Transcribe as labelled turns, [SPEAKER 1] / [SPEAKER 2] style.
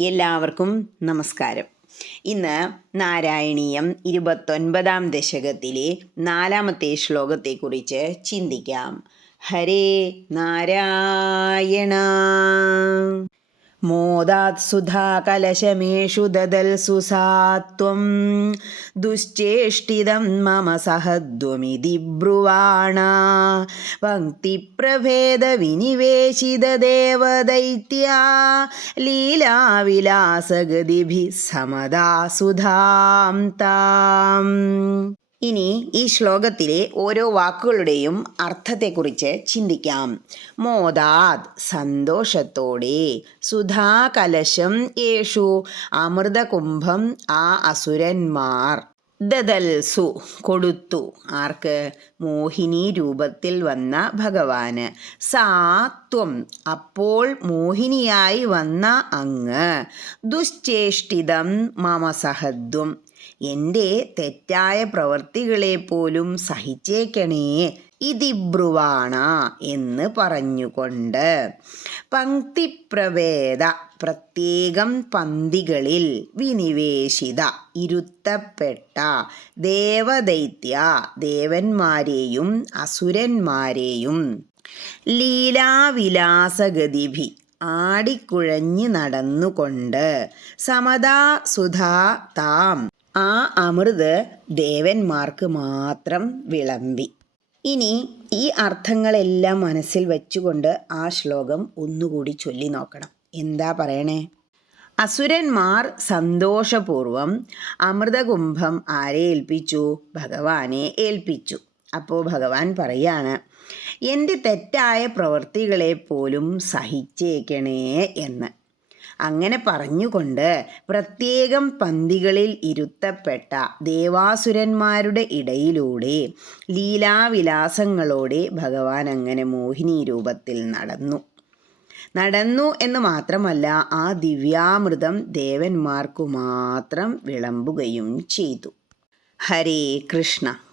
[SPEAKER 1] എല്ലാവർക്കും നമസ്കാരം. ഇന്ന് നാരായണീയം ഇരുപത്തൊൻപതാം ദശകത്തിലെ നാലാമത്തെ ശ്ലോകത്തെക്കുറിച്ച് ചിന്തിക്കാം. ഹരേ നാരായണ. मोदात् मोदात्सुधा कलशमेषु सा सुं दुश्चेष्टिदं मम सह द्वमिति ब्रुवाणा। पङ्क्तिप्रभेदविनिवेशिदेवदैत्या लीलाविलासगदिभिः समदासुधां ताम्। ഇനി ഈ ശ്ലോകത്തിലെ ഓരോ വാക്കുകളുടെയും അർത്ഥത്തെക്കുറിച്ച് ചിന്തിക്കാം. മോദാത് സന്തോഷത്തോടെ. സുധാകലശം യേഷു. അമൃതകുംഭം ആ അസുരന്മാർ. ദദൽസു കൊടുത്തു. ആർക്ക്? മോഹിനി രൂപത്തിൽ വന്ന ഭഗവാന്. സാത്വം അപ്പോൾ മോഹിനിയായി വന്ന അങ്ങ്. ദുശ്ചേഷ്ടിതം മമ സഹദ്വം. എന്റെ തെറ്റായ പ്രവൃത്തികളെ പോലും സഹിച്ചേക്കണേ. ഇതിബ്രുവാണ എന്ന് പറഞ്ഞുകൊണ്ട് പങ്ക്തിപ്രവേദ പ്രത്യേകം പന്തികളിൽ വിനിവേശിത ഇരുത്തപ്പെട്ട ദേവദൈത്യ ദേവന്മാരെയും അസുരന്മാരെയും ലീലാവിലാസഗതിഭി ആടിക്കുഴഞ്ഞ് നടന്നുകൊണ്ട് സമതാ സുധാ താം ആ അമൃത് ദേവന്മാർക്ക് മാത്രം വിളമ്പി. ഇനി ഈ അർത്ഥങ്ങളെല്ലാം മനസ്സിൽ വെച്ചുകൊണ്ട് ആ ശ്ലോകം ഒന്നുകൂടി ചൊല്ലി നോക്കണം. എന്താ പറയണേ? അസുരന്മാർ സന്തോഷപൂർവം അമൃതകുംഭം ആരെ ഏൽപ്പിച്ചു? ഭഗവാനെ ഏൽപ്പിച്ചു. അപ്പോൾ ഭഗവാൻ പറയാണ് എന്റെ തെറ്റായ പ്രവൃത്തികളെ പോലും സഹിച്ചേക്കണേ എന്ന്. അങ്ങനെ പറഞ്ഞുകൊണ്ട് പ്രത്യേകം പന്തികളിൽ ഇരുത്തപ്പെട്ട ദേവാസുരന്മാരുടെ ഇടയിലൂടെ ലീലാവിലാസങ്ങളോടെ ഭഗവാൻ അങ്ങനെ മോഹിനി രൂപത്തിൽ നടന്നു. നടന്നു എന്ന് മാത്രമല്ല ആ ദിവ്യാമൃതം ദേവന്മാർക്കു മാത്രം വിളമ്പുകയും ചെയ്തു. ഹരേ കൃഷ്ണ.